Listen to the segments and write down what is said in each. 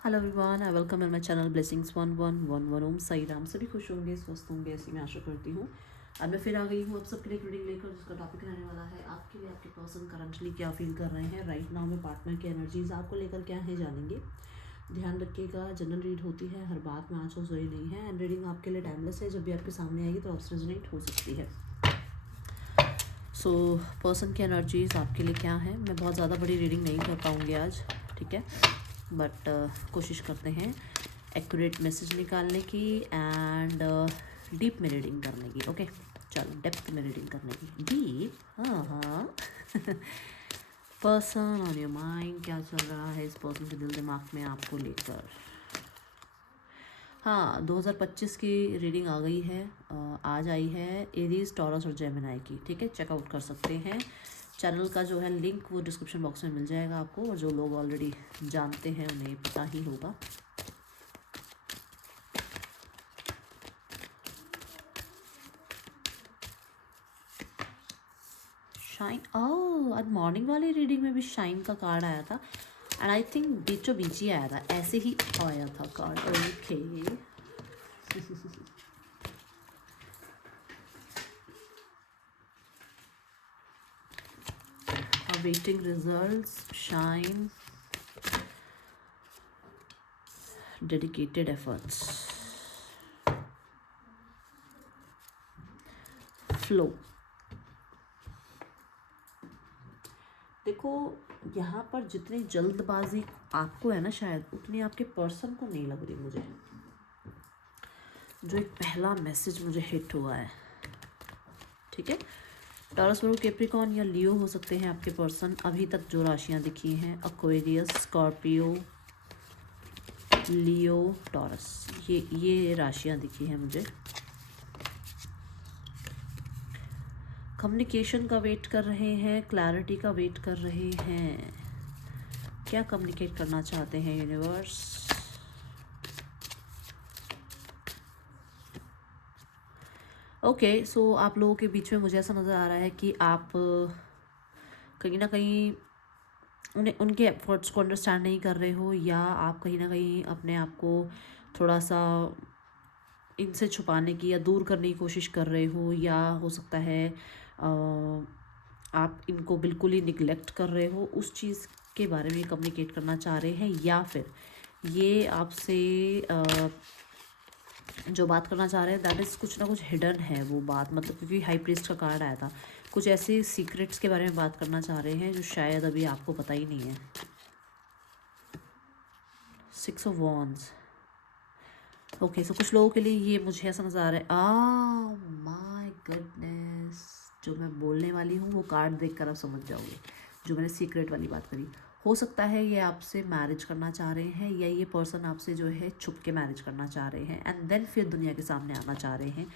Hello everyone, I welcome in my channel blessings 1111 ओम साई राम। सभी खुश होंगे, स्वस्थ होंगे, ऐसी मैं आशा करती हूँ। आज मैं फिर आ गई हूँ आप सबके लिए रीडिंग लेकर, जिसका टॉपिक रहने वाला है आपके लिए आपके पर्सन करंटली क्या फील कर रहे हैं राइट नाउ में। पार्टनर की एनर्जीज आपको लेकर क्या है जानेंगे। ध्यान रखिएगा, जनरल रीड होती है, हर बात में आँच हो सही नहीं है। एंड रीडिंग आपके लिए टाइमलेस है, जब भी आपके सामने आएगी तो आपसे रेजोनेट हो सकती है। सो पर्सन की एनर्जीज आपके लिए क्या है। मैं बहुत ज़्यादा बड़ी रीडिंग नहीं कर पाऊँगी आज, ठीक है, बट कोशिश करते हैं एक्यूरेट मैसेज निकालने की एंड डीप में रीडिंग करने की। ओके, चलो डेप्थ में रीडिंग करने की। डीप, हाँ हाँ। पर्सन ऑन योर माइंड, क्या चल रहा है इस पर्सन के दिल दिमाग में आपको लेकर। हाँ, 2025 की रीडिंग आ गई है, आज आई है एरीज, टॉरस और जेमिनी की, ठीक है। चेकआउट कर सकते हैं। चैनल का जो है लिंक वो डिस्क्रिप्शन बॉक्स में मिल जाएगा आपको, और जो लोग ऑलरेडी जानते हैं उन्हें पता ही होगा। शाइन, ओह आज मॉर्निंग वाली रीडिंग में भी शाइन का कार्ड आया था, एंड आई थिंक बीचों बीच ही आया था, ऐसे ही आया था card. Okay, awaiting results, shine, dedicated efforts, flow। देखो, यहाँ पर जितनी जल्दबाजी आपको है ना, शायद उतनी आपके पर्सन को नहीं लग रही मुझे। जो एक पहला मैसेज मुझे हिट हुआ है, ठीक है। टॉरस, वर्गो, कैप्रिकॉर्न या लियो हो सकते हैं आपके पर्सन। अभी तक जो राशियाँ दिखी हैं, एक्वेरियस, स्कॉर्पियो, लियो, टॉरस, ये राशियाँ दिखी हैं मुझे। कम्युनिकेशन का वेट कर रहे हैं, क्लैरिटी का वेट कर रहे हैं। क्या कम्युनिकेट करना चाहते हैं यूनिवर्स। ओके, सो आप लोगों के बीच में मुझे ऐसा नज़र आ रहा है कि आप कहीं ना कहीं उनके एफर्ट्स को अंडरस्टैंड नहीं कर रहे हो, या आप कहीं ना कहीं अपने आप को थोड़ा सा इनसे छुपाने की या दूर करने की कोशिश कर रहे हो, या हो सकता है आप इनको बिल्कुल ही निगलेक्ट कर रहे हो। उस चीज़ के बारे में कम्युनिकेट करना चाह रहे हैं, या फिर ये आपसे जो बात करना चाह रहे हैं दैट इज़ कुछ ना कुछ हिडन है वो बात, मतलब क्योंकि हाई प्रीस्ट का कार्ड आया था, कुछ ऐसे सीक्रेट्स के बारे में बात करना चाह रहे हैं जो शायद अभी आपको पता ही नहीं है। 6 ऑफ वॉन्ड्स। ओके, सो कुछ लोगों के लिए ये मुझे ऐसा नज़र आ रहा है, माय गुडनेस, जो मैं बोलने वाली हूँ वो कार्ड देखकर आप समझ जाओगे। जो मैंने सीक्रेट वाली बात करी, हो सकता है ये आपसे मैरिज करना चाह रहे हैं, या ये पर्सन आपसे जो है छुप के मैरिज करना चाह रहे हैं, एंड देन फिर दुनिया के सामने आना चाह रहे हैं,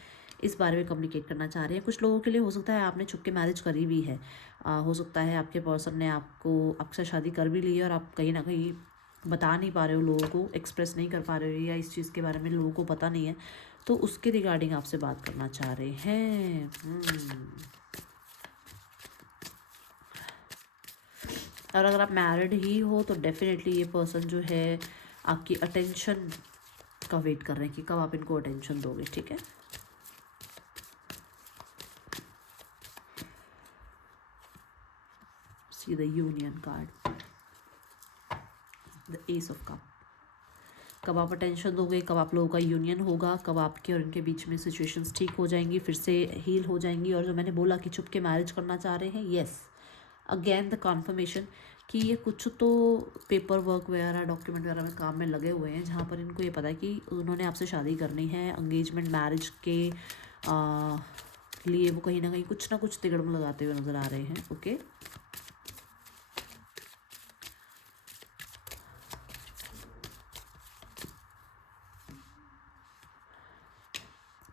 इस बारे में कम्युनिकेट करना चाह रहे हैं। कुछ लोगों के लिए हो सकता है आपने छुप के मैरिज करी भी है, हो सकता है आपके पर्सन ने आपसे शादी कर भी ली है, और आप कहीं ना कहीं बता नहीं पा रहे हो लोगों को, एक्सप्रेस नहीं कर पा रहे हो, या इस चीज़ के बारे में लोगों को पता नहीं है, तो उसके रिगार्डिंग आपसे बात करना चाह रहे हैं। और अगर आप मैरिड ही हो तो डेफिनेटली ये पर्सन जो है आपकी अटेंशन का वेट कर रहे हैं कि कब आप इनको अटेंशन दोगे, ठीक है। See the union card, the S of cup. कब आप अटेंशन दोगे, कब आप लोगों का यूनियन होगा, कब आपके और इनके बीच में सिचुएशंस ठीक हो जाएंगी, फिर से हील हो जाएंगी। और जो मैंने बोला कि छुप के मैरिज करना चाह रहे हैं, येस, अगेन द कॉन्फर्मेशन कि ये कुछ तो पेपर वर्क वगैरह, डॉक्यूमेंट वगैरह में काम में लगे हुए हैं, जहाँ पर इनको ये पता है कि उन्होंने आपसे शादी करनी है। एंगेजमेंट, मैरिज के लिए वो कहीं ना कुछ तिगड़म लगाते हुए नज़र आ रहे हैं। ओके,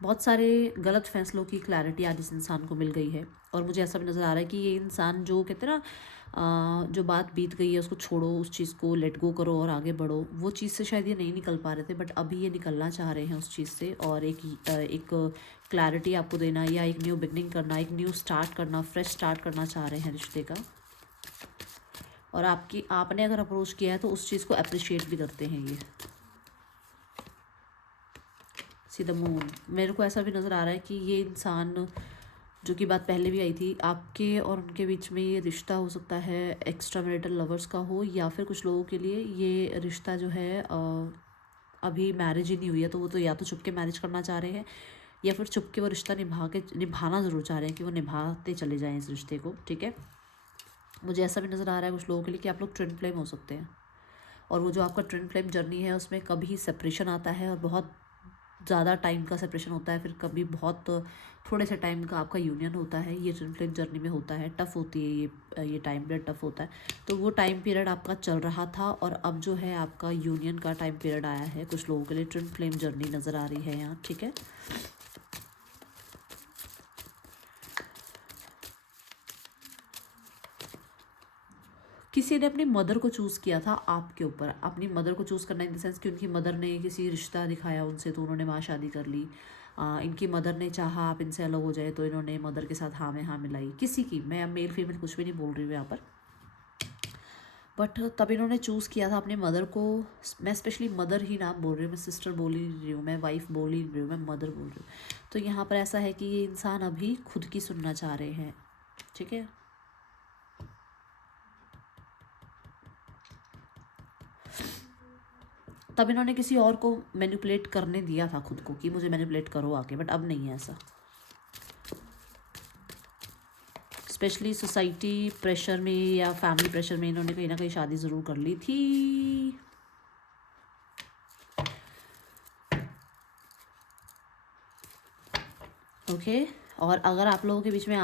बहुत सारे गलत फैसलों की क्लैरिटी आज इस इंसान को मिल गई है, और मुझे ऐसा भी नज़र आ रहा है कि ये इंसान जो कहते हैं ना, जो बात बीत गई है उसको छोड़ो, उस चीज़ को लेट गो करो और आगे बढ़ो, वो चीज़ से शायद ये नहीं निकल पा रहे थे, बट अभी ये निकलना चाह रहे हैं उस चीज़ से, और एक क्लैरिटी आपको देना, या एक न्यू बिगनिंग करना, एक न्यू स्टार्ट करना, फ्रेश स्टार्ट करना चाह रहे हैं रिश्ते का। और आपने अगर अप्रोच किया है तो उस चीज़ को अप्रिशिएट भी करते हैं ये। सी द मून, मेरे को ऐसा भी नज़र आ रहा है कि ये इंसान, जो कि बात पहले भी आई थी, आपके और उनके बीच में ये रिश्ता हो सकता है एक्स्ट्रा मैरिटल लवर्स का हो, या फिर कुछ लोगों के लिए ये रिश्ता जो है अभी मैरिज ही नहीं हुई है, तो वो तो या तो छुप के मैरिज करना चाह रहे हैं, या फिर छुप के वो रिश्ता निभाना ज़रूर चाह रहे हैं कि वो निभाते चले जाएं इस रिश्ते को। ठीक है, मुझे ऐसा भी नज़र आ रहा है कुछ लोगों के लिए कि आप लोग ट्विन फ्लेम हो सकते हैं, और वो जो आपका ट्विन फ्लेम जर्नी है उसमें कभी सेपरेशन आता है और बहुत ज़्यादा टाइम का सेपरेशन होता है, फिर कभी बहुत थोड़े से टाइम का आपका यूनियन होता है। ये ट्विन फ्लेम जर्नी में होता है, टफ़ होती है ये टाइम पीरियड टफ़ होता है। तो वो टाइम पीरियड आपका चल रहा था और अब जो है आपका यूनियन का टाइम पीरियड आया है। कुछ लोगों के लिए ट्विन फ्लेम जर्नी नज़र आ रही है यहाँ। ठीक है, किसी ने अपनी मदर को चूज़ किया था आपके ऊपर, अपनी मदर को चूज़ करना इन द सेंस कि उनकी मदर ने किसी रिश्ता दिखाया उनसे तो उन्होंने वहाँ शादी कर ली। इनकी मदर ने चाहा आप इनसे अलग हो जाए तो इन्होंने मदर के साथ हाँ में हाँ मिलाई। किसी की, मैं मेल फीमेल कुछ भी नहीं बोल रही हूँ यहाँ पर, बट तब इन्होंने चूज़ किया था अपनी मदर को। मैं स्पेशली मदर ही नाम बोल रही हूँ, मैं सिस्टर बोल ही रही हूँ, मैं वाइफ बोल ही रही हूँ, मैं मदर बोल रही हूँ। तो यहाँ पर ऐसा है कि ये इंसान अभी खुद की सुनना चाह रहे हैं। ठीक है, तब इन्होंने किसी और को मैनिपुलेट करने दिया था खुद को कि मुझे मैनिपुलेट करो आके, बट अब नहीं है ऐसा। स्पेशली सोसाइटी प्रेशर में या फैमिली प्रेशर में इन्होंने कहीं ना कहीं शादी ज़रूर कर ली थी। ओके, और अगर आप लोगों के बीच में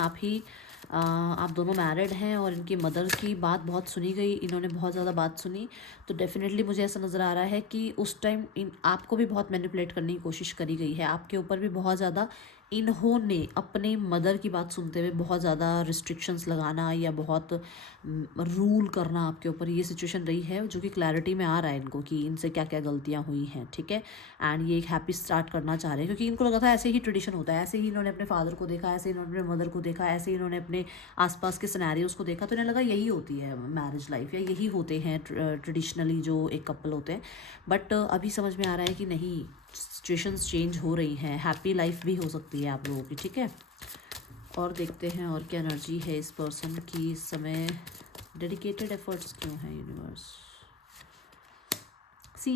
आप दोनों मैरिड हैं और इनकी मदर की बात बहुत सुनी गई, इन्होंने बहुत ज़्यादा बात सुनी, तो डेफिनेटली मुझे ऐसा नज़र आ रहा है कि उस टाइम आपको भी बहुत मैनिपुलेट करने की कोशिश करी गई है, आपके ऊपर भी बहुत ज़्यादा इन्होंने अपने मदर की बात सुनते हुए बहुत ज़्यादा रिस्ट्रिक्शंस लगाना या बहुत रूल करना आपके ऊपर, ये सिचुएशन रही है जो कि क्लैरिटी में आ रहा है इनको कि इनसे क्या क्या गलतियाँ हुई हैं। ठीक है, एंड ये एक हैप्पी स्टार्ट करना चाह रहे हैं क्योंकि इनको लगा था ऐसे ही ट्रेडिशन होता है, ऐसे ही इन्होंने अपने फादर को देखा, ऐसे ही इन्होंने अपने मदर को देखा, ऐसे ही इन्होंने अपने आसपास के सिनेरियोज को देखा, तो इन्हें लगा यही होती है मैरिज लाइफ या यही होते हैं ट्रेडिशनली जो एक कपल होते हैं। बट अभी समझ में आ रहा है कि नहीं, सिचुएशंस चेंज हो रही हैं, हैप्पी लाइफ भी हो सकती है आप लोगों की। ठीक है, और देखते हैं और क्या एनर्जी है इस पर्सन की इस समय। डेडिकेटेड एफर्ट्स क्यों है universe? See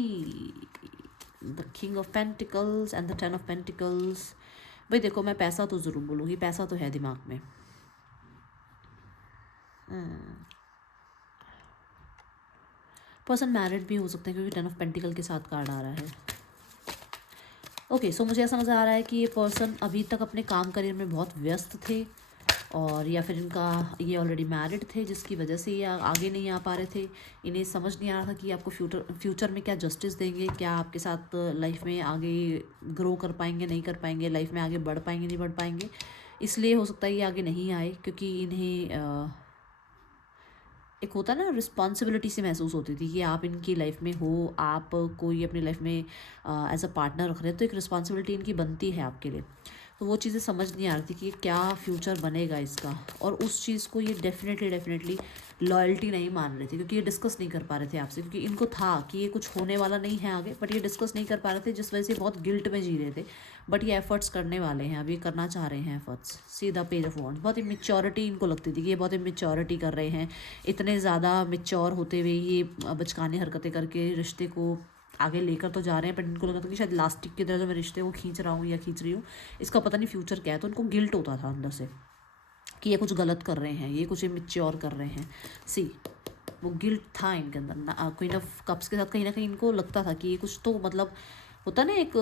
the king of pentacles and the 10 of pentacles. भाई देखो, मैं पैसा तो ज़रूर बोलूँगी, पैसा तो है दिमाग में। पर्सन मैरिड भी हो सकते हैं क्योंकि 10 ऑफ पेंटिकल के साथ कार्ड आ रहा है। ओके, सो मुझे ऐसा नज़र आ रहा है कि ये पर्सन अभी तक अपने काम करियर में बहुत व्यस्त थे, और या फिर ये ऑलरेडी मैरिड थे जिसकी वजह से ये आगे नहीं आ पा रहे थे। इन्हें समझ नहीं आ रहा था कि आपको फ्यूचर में क्या जस्टिस देंगे, क्या आपके साथ लाइफ में आगे ग्रो कर पाएंगे नहीं कर पाएंगे, लाइफ में आगे बढ़ पाएंगे नहीं बढ़ पाएंगे। इसलिए हो सकता है ये आगे नहीं आए क्योंकि इन्हें एक होता है ना, रिस्पॉन्सिबिलिटी से महसूस होती थी कि आप इनकी लाइफ में हो, आप कोई अपनी लाइफ में एज अ पार्टनर रख रहे हैं, तो एक रिस्पॉन्सिबिलिटी इनकी बनती है आपके लिए। तो वो चीज़ें समझ नहीं आ रही थी कि क्या फ्यूचर बनेगा इसका, और उस चीज़ को ये डेफिनेटली लॉयल्टी नहीं मान रहे थे क्योंकि ये डिस्कस नहीं कर पा रहे थे आपसे, क्योंकि इनको था कि ये कुछ होने वाला नहीं है आगे, बट ये डिस्कस नहीं कर पा रहे थे जिस वजह से बहुत गिल्ट में जी रहे थे। बट ये एफर्ट्स करने वाले हैं, अभी करना चाह रहे हैं एफर्ट्स। सीधा पेज ऑफ वॉन्ड्स, बहुत इमेच्योरिटी इनको लगती थी कि ये बहुत इमेच्योरिटी कर रहे हैं, इतने ज़्यादा मेच्योर होते हुए ये बचकाने हरकतें करके रिश्ते को आगे लेकर तो जा रहे हैं, बट इनको लगा था कि शायद लास्टिक की तरह जो मैं रिश्ते को खींच रहा हूँ या खींच रही हूँ, इसका पता नहीं फ्यूचर क्या है। तो उनको गिल्ट होता था अंदर से कि ये कुछ गलत कर रहे हैं, ये कुछ इमेच्योर कर रहे हैं। सी, वो गिल्ट था इनके अंदर। क्वीन ऑफ कप्स के साथ कहीं ना कहीं इनको लगता था कि ये कुछ तो मतलब होता ना, एक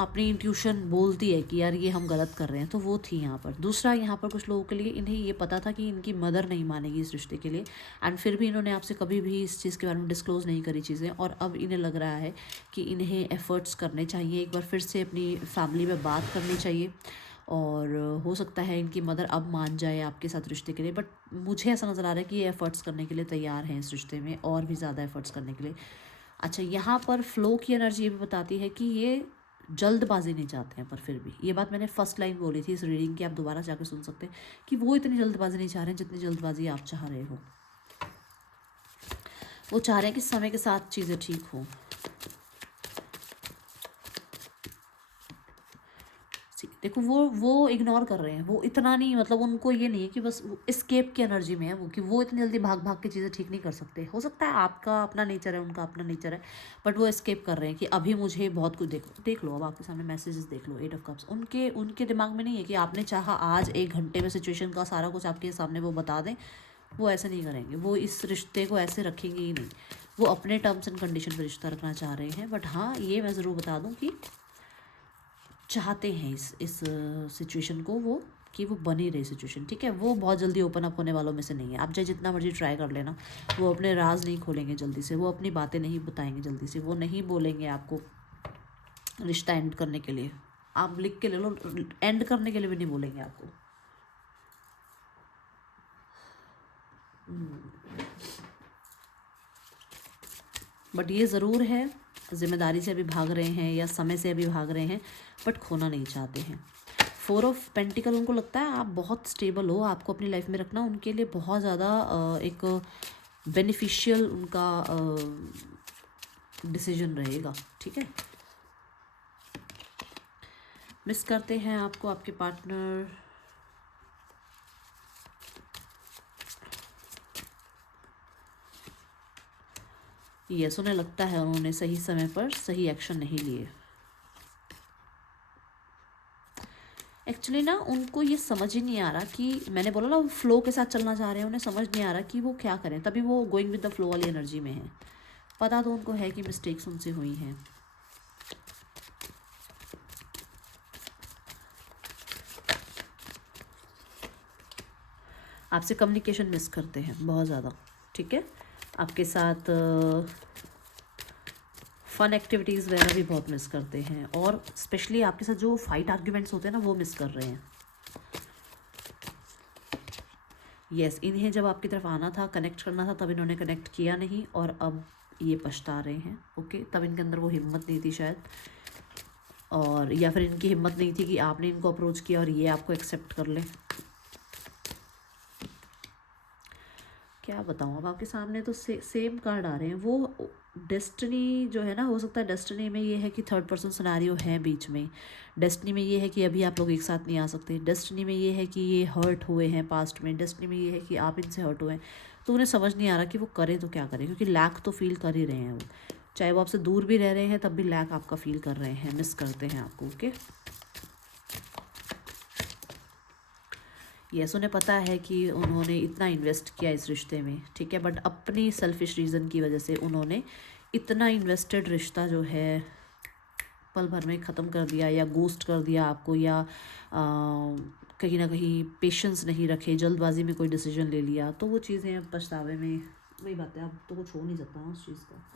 अपनी इंट्यूशन बोलती है कि यार ये हम गलत कर रहे हैं, तो वो थी यहाँ पर। दूसरा, यहाँ पर कुछ लोगों के लिए इन्हें ये पता था कि इनकी मदर नहीं मानेगी इस रिश्ते के लिए, एंड फिर भी इन्होंने आपसे कभी भी इस चीज़ के बारे में डिस्क्लोज़ नहीं करी चीज़ें, और अब इन्हें लग रहा है कि इन्हें एफ़र्ट्स करने चाहिए, एक बार फिर से अपनी फैमिली में बात करनी चाहिए, और हो सकता है इनकी मदर अब मान जाए आपके साथ रिश्ते के लिए। बट मुझे ऐसा नज़र आ रहा है कि ये एफ़र्ट्स करने के लिए तैयार हैं इस रिश्ते में, और भी ज़्यादा एफ़र्ट्स करने के लिए। अच्छा, यहाँ पर फ्लो की एनर्जी ये भी बताती है कि ये जल्दबाजी नहीं चाहते हैं, पर फिर भी ये बात मैंने फर्स्ट लाइन बोली थी इस रीडिंग की, आप दोबारा जाकर सुन सकते हैं कि वो इतनी जल्दबाजी नहीं चाह रहे हैं जितनी जल्दबाजी आप चाह रहे हो। वो चाह रहे हैं कि समय के साथ चीज़ें ठीक हों। देखो वो इग्नोर कर रहे हैं, वो इतना नहीं, मतलब उनको ये नहीं है कि बस एस्केप की एनर्जी में है वो, कि वो इतनी जल्दी भाग भाग के चीज़ें ठीक नहीं कर सकते। हो सकता है आपका अपना नेचर है, उनका अपना नेचर है, बट वो एस्केप कर रहे हैं कि अभी मुझे बहुत कुछ देख लो। अब आपके सामने मैसेजेस देख लो, 8 ऑफ कप्स। उनके उनके दिमाग में नहीं है कि आपने चाहा आज 1 घंटे में सिचुएशन का सारा कुछ आपके सामने वो बता दें। वो ऐसा नहीं करेंगे, वो इस रिश्ते को ऐसे रखेंगे ही नहीं। वो अपने टर्म्स एंड कंडीशन पर रिश्ता रखना चाह रहे हैं। बट हाँ, ये मैं ज़रूर बता दूँ कि चाहते हैं इस सिचुएशन को वो, कि वो बनी रहे सिचुएशन, ठीक है। वो बहुत जल्दी ओपन अप होने वालों में से नहीं है। आप चाहे जितना मर्जी ट्राई कर लेना, वो अपने राज नहीं खोलेंगे जल्दी से, वो अपनी बातें नहीं बताएंगे जल्दी से, वो नहीं बोलेंगे आपको रिश्ता एंड करने के लिए। आप लिख के ले लो, एंड करने के लिए भी नहीं बोलेंगे आपको। बट ये ज़रूर है, जिम्मेदारी से अभी भाग रहे हैं या समय से अभी भाग रहे हैं, बट खोना नहीं चाहते हैं। 4 ऑफ पेंटिकल, उनको लगता है आप बहुत स्टेबल हो, आपको अपनी लाइफ में रखना उनके लिए बहुत ज़्यादा एक बेनिफिशियल उनका डिसीजन रहेगा, ठीक है। मिस करते हैं आपको आपके पार्टनर। यस, उन्हें लगता है उन्होंने सही समय पर सही एक्शन नहीं लिए। एक्चुअली ना उनको ये समझ ही नहीं आ रहा कि, मैंने बोला ना वो फ्लो के साथ चलना चाह रहे हैं, उन्हें समझ नहीं आ रहा कि वो क्या करें, तभी वो गोइंग विद द फ्लो वाली एनर्जी में है। पता तो उनको है कि मिस्टेक्स उनसे हुई हैं। आपसे कम्युनिकेशन मिस करते हैं बहुत ज़्यादा, ठीक है। आपके साथ फन एक्टिविटीज़ वगैरह भी बहुत मिस करते हैं, और स्पेशली आपके साथ जो फाइट आर्ग्यूमेंट्स होते हैं ना, वो मिस कर रहे हैं। यस, इन्हें जब आपकी तरफ आना था, कनेक्ट करना था, तब इन्होंने कनेक्ट किया नहीं, और अब ये पछता रहे हैं। ओके, तब इनके अंदर वो हिम्मत नहीं थी शायद, और या फिर इनकी हिम्मत नहीं थी कि आपने इनको अप्रोच किया और ये आपको एक्सेप्ट कर ले। क्या बताऊँ अब, आपके सामने तो सेम कार्ड आ रहे हैं। वो डेस्टिनी जो है ना, हो सकता है डेस्टिनी में ये है कि थर्ड पर्सन सिनेरियो है बीच में। डेस्टिनी में ये है कि अभी आप लोग एक साथ नहीं आ सकते। डेस्टिनी में ये है कि ये हर्ट हुए हैं पास्ट में। डेस्टिनी में ये है कि आप इनसे हर्ट हुए हैं। तो उन्हें समझ नहीं आ रहा कि वो करें तो क्या करें, क्योंकि लैक तो फील कर ही रहे हैं वो। चाहे वो आपसे दूर भी रह रहे हैं, तब भी लैक आपका फील कर रहे हैं, मिस करते हैं आपको। ओके, यस, उन्हें पता है कि उन्होंने इतना इन्वेस्ट किया इस रिश्ते में, ठीक है, बट अपनी सेल्फिश रीज़न की वजह से उन्होंने इतना इन्वेस्टेड रिश्ता जो है पल भर में ख़त्म कर दिया, या गोस्ट कर दिया आपको, या कहीं ना कहीं पेशेंस नहीं रखे, जल्दबाजी में कोई डिसीजन ले लिया। तो वो चीज़ें अब पछतावे में, वही बात है, अब तो कुछ हो नहीं सकता ना उस चीज़ का।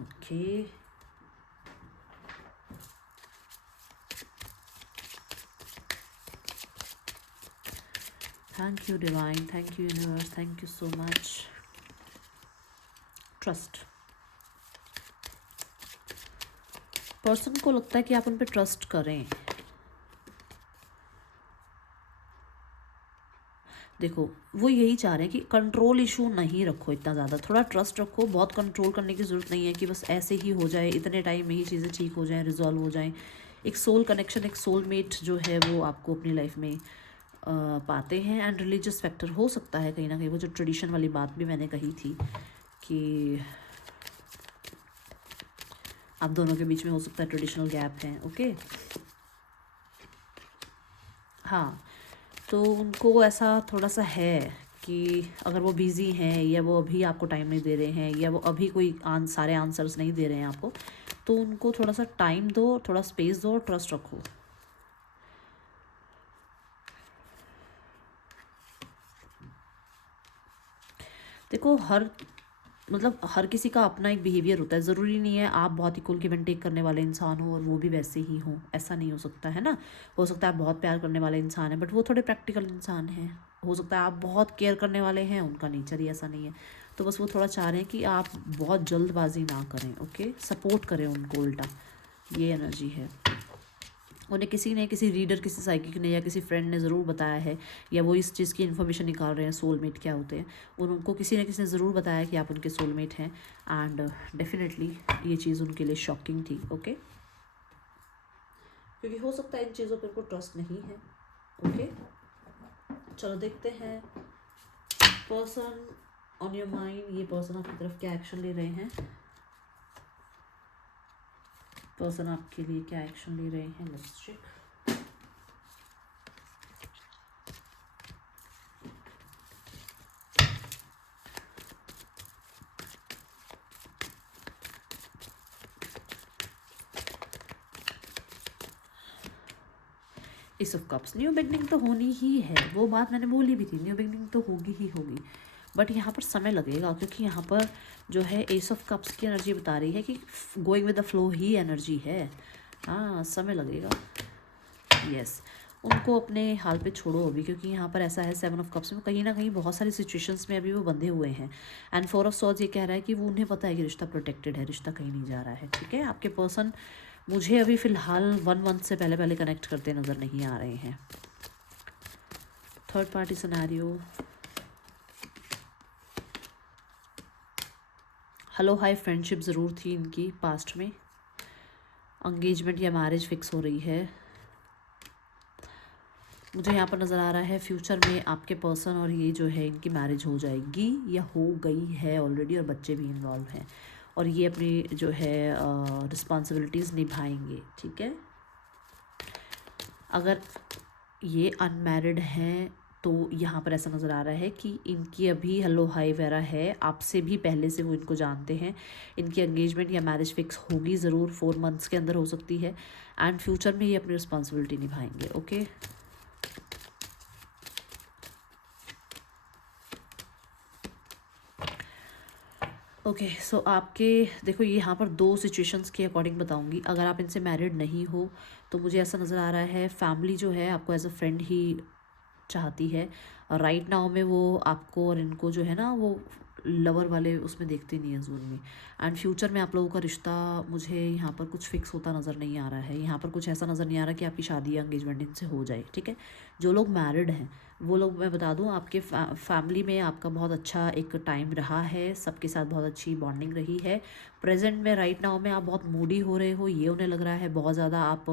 Okay, thank you divine, thank you universe, thank you so much. Trust, person को लगता है कि आप उन पर ट्रस्ट करें। देखो, वो यही चाह रहे हैं कि कंट्रोल इशू नहीं रखो इतना ज़्यादा, थोड़ा ट्रस्ट रखो। बहुत कंट्रोल करने की ज़रूरत नहीं है कि बस ऐसे ही हो जाए, इतने टाइम में ही चीज़ें ठीक हो जाएं, रिजॉल्व हो जाएं। एक सोल कनेक्शन, एक सोलमेट जो है वो आपको अपनी लाइफ में पाते हैं। एंड रिलीजियस फैक्टर हो सकता है कहीं ना कहीं, वो जो ट्रेडिशन वाली बात भी मैंने कही थी कि आप दोनों के बीच में हो सकता है ट्रेडिशनल गैप है। ओके, हाँ, तो उनको ऐसा थोड़ा सा है कि अगर वो बिज़ी हैं, या वो अभी आपको टाइम नहीं दे रहे हैं, या वो अभी कोई सारे आंसर्स नहीं दे रहे हैं आपको, तो उनको थोड़ा सा टाइम दो, थोड़ा स्पेस दो, ट्रस्ट रखो। देखो, हर किसी का अपना एक बिहेवियर होता है। ज़रूरी नहीं है आप बहुत इक्वल गिव एंड टेक करने वाले इंसान हो और वो भी वैसे ही हो, ऐसा नहीं हो सकता है ना। हो सकता है आप बहुत प्यार करने वाले इंसान हैं, बट वो थोड़े प्रैक्टिकल इंसान हैं। हो सकता है आप बहुत केयर करने वाले हैं, उनका नेचर ही ऐसा नहीं है। तो बस वो थोड़ा चाह रहे हैं कि आप बहुत जल्दबाजी ना करें। ओके, सपोर्ट करें उनको, उल्टा ये एनर्जी है। उन्हें किसी ने, किसी रीडर, किसी साइकिक ने या किसी फ्रेंड ने ज़रूर बताया है, या वो इस चीज़ की इन्फॉर्मेशन निकाल रहे हैं सोलमेट क्या होते हैं, उनको किसी न किसी ने ज़रूर बताया कि आप उनके सोलमेट हैं। एंड डेफिनेटली ये चीज़ उनके लिए शॉकिंग थी। ओके, क्योंकि हो सकता है इन चीज़ों पर उनको ट्रस्ट नहीं है। ओके, चलो देखते हैं पर्सन ऑन योर माइंड, ये पर्सन आपकी तरफ क्या एक्शन ले रहे हैं, पर्सन आपके लिए क्या एक्शन ले रहे हैं। Let's check. Ace of cups, new beginning तो होनी ही है, वो बात मैंने बोली भी थी, न्यू बिगनिंग तो होगी ही होगी, बट यहाँ पर समय लगेगा, क्योंकि यहाँ पर जो है एस ऑफ कप्स की एनर्जी बता रही है कि going with the flow he energy है। हाँ, समय लगेगा। यस, उनको अपने हाल पे छोड़ो अभी, क्योंकि यहाँ पर ऐसा है 7 ऑफ कप्स में कहीं ना कहीं बहुत सारी सिचुएशंस में अभी वो बंधे हुए हैं। एंड 4 ऑफ सॉर्ड्स ये कह रहा है कि वो उन्हें पता है कि रिश्ता प्रोटेक्टेड है, रिश्ता कहीं नहीं जा रहा है। ठीक है, आपके पर्सन मुझे अभी फ़िलहाल 1 मंथ से पहले पहले कनेक्ट करते नज़र नहीं आ रहे हैं। Third party scenario, hello hi friendship ज़रूर थी इनकी पास्ट में, एंगेजमेंट या मैरिज फिक्स हो रही है। मुझे यहाँ पर नज़र आ रहा है फ्यूचर में आपके पर्सन और ये जो है इनकी मैरिज हो जाएगी या हो गई है ऑलरेडी, और बच्चे भी इन्वॉल्व हैं, और ये अपनी जो है रिस्पॉन्सिबिलिटीज़ निभाएंगे। ठीक है, अगर ये अनमैरिड हैं तो यहाँ पर ऐसा नज़र आ रहा है कि इनकी अभी हेलो हाई वगैरह है, आपसे भी पहले से वो इनको जानते हैं। इनकी एंगेजमेंट या मैरिज फिक्स होगी ज़रूर, 4 मंथ्स के अंदर हो सकती है, एंड फ्यूचर में ये अपनी रिस्पॉन्सिबिलिटी निभाएंगे। ओके, ओके, सो आपके देखो यहाँ पर 2 सिचुएशंस के अकॉर्डिंग बताऊँगी। अगर आप इनसे मैरिड नहीं हो तो मुझे ऐसा नज़र आ रहा है फैमिली जो है आपको एज अ फ्रेंड ही चाहती है। राइट नाउ में वो आपको और इनको जो है ना वो लवर वाले उसमें देखते नहीं है जोन में। एंड फ्यूचर में आप लोगों का रिश्ता मुझे यहाँ पर कुछ फिक्स होता नज़र नहीं आ रहा है। यहाँ पर कुछ ऐसा नज़र नहीं आ रहा कि आपकी शादी या एंगेजमेंट इनसे हो जाए। ठीक है, जो लोग मैरिड हैं वो लोग, मैं बता दूं, आपके फैमिली में आपका बहुत अच्छा एक टाइम रहा है, सबके साथ बहुत अच्छी बॉन्डिंग रही है। प्रेजेंट में राइट नाउ में आप बहुत मूडी हो रहे हो, ये उन्हें लग रहा है। बहुत ज़्यादा आप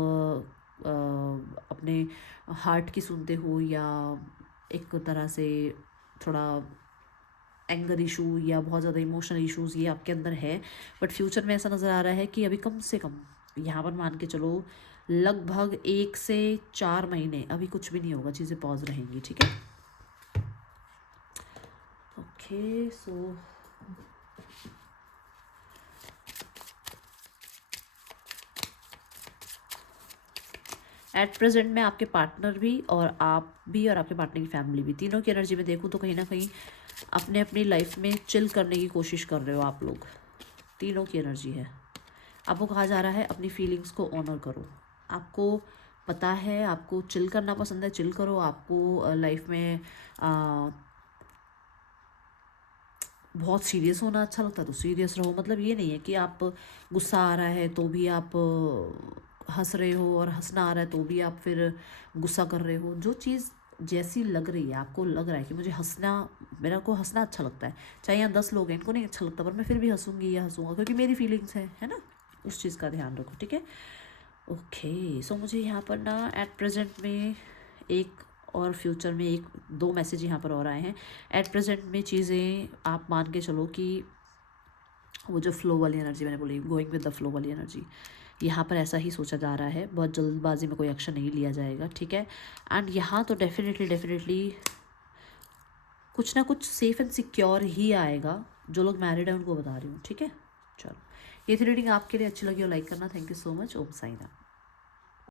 अपने हार्ट की सुनते हो, या एक तरह से थोड़ा एंगर इशू या बहुत ज़्यादा इमोशनल इश्यूज़ ये आपके अंदर है। बट फ्यूचर में ऐसा नज़र आ रहा है कि अभी कम से कम यहाँ पर मान के चलो लगभग 1 से 4 महीने अभी कुछ भी नहीं होगा, चीज़ें पॉज रहेंगी। ठीक है, ओके, सो एट प्रेजेंट में आपके पार्टनर भी और आप भी और आपके पार्टनर की फैमिली भी, तीनों की एनर्जी में देखूँ तो कहीं ना कहीं अपने अपनी लाइफ में चिल करने की कोशिश कर रहे हो आप लोग। तीनों की एनर्जी है, आपको कहा जा रहा है अपनी फीलिंग्स को ऑनर करो। आपको पता है आपको चिल करना पसंद है, चिल करो। आपको लाइफ में बहुत सीरियस होना अच्छा लगता है तो सीरियस रहो। मतलब ये नहीं है कि आप गुस्सा आ रहा है तो भी आप हंस रहे हो, और हंसना आ रहा है तो भी आप फिर गुस्सा कर रहे हो। जो चीज़ जैसी लग रही है, आपको लग रहा है कि मुझे हंसना, मेरा को हंसना अच्छा लगता है, चाहे यहाँ 10 लोग हैं इनको नहीं अच्छा लगता, पर मैं फिर भी हंसूंगी या हंसूंगा क्योंकि मेरी फीलिंग्स है ना, उस चीज़ का ध्यान रखो। ठीक है, ओके, सो मुझे यहाँ पर ना एट प्रेजेंट में एक और फ्यूचर में एक 2 मैसेज यहाँ पर और आए हैं। एट प्रेजेंट में चीज़ें आप मान के चलो कि वो जो फ्लो वाली एनर्जी मैंने बोली, गोइंग विद द फ्लो वाली एनर्जी, यहाँ पर ऐसा ही सोचा जा रहा है। बहुत जल्दबाजी में कोई एक्शन नहीं लिया जाएगा। ठीक है, एंड यहाँ तो डेफिनेटली कुछ ना कुछ सेफ एंड सिक्योर ही आएगा। जो लोग मैरिड हैं उनको बता रही हूँ। ठीक है, चलो, ये थी रीडिंग आपके लिए। अच्छी लगी हो लाइक करना। Thank you so much. Om Sai Ram.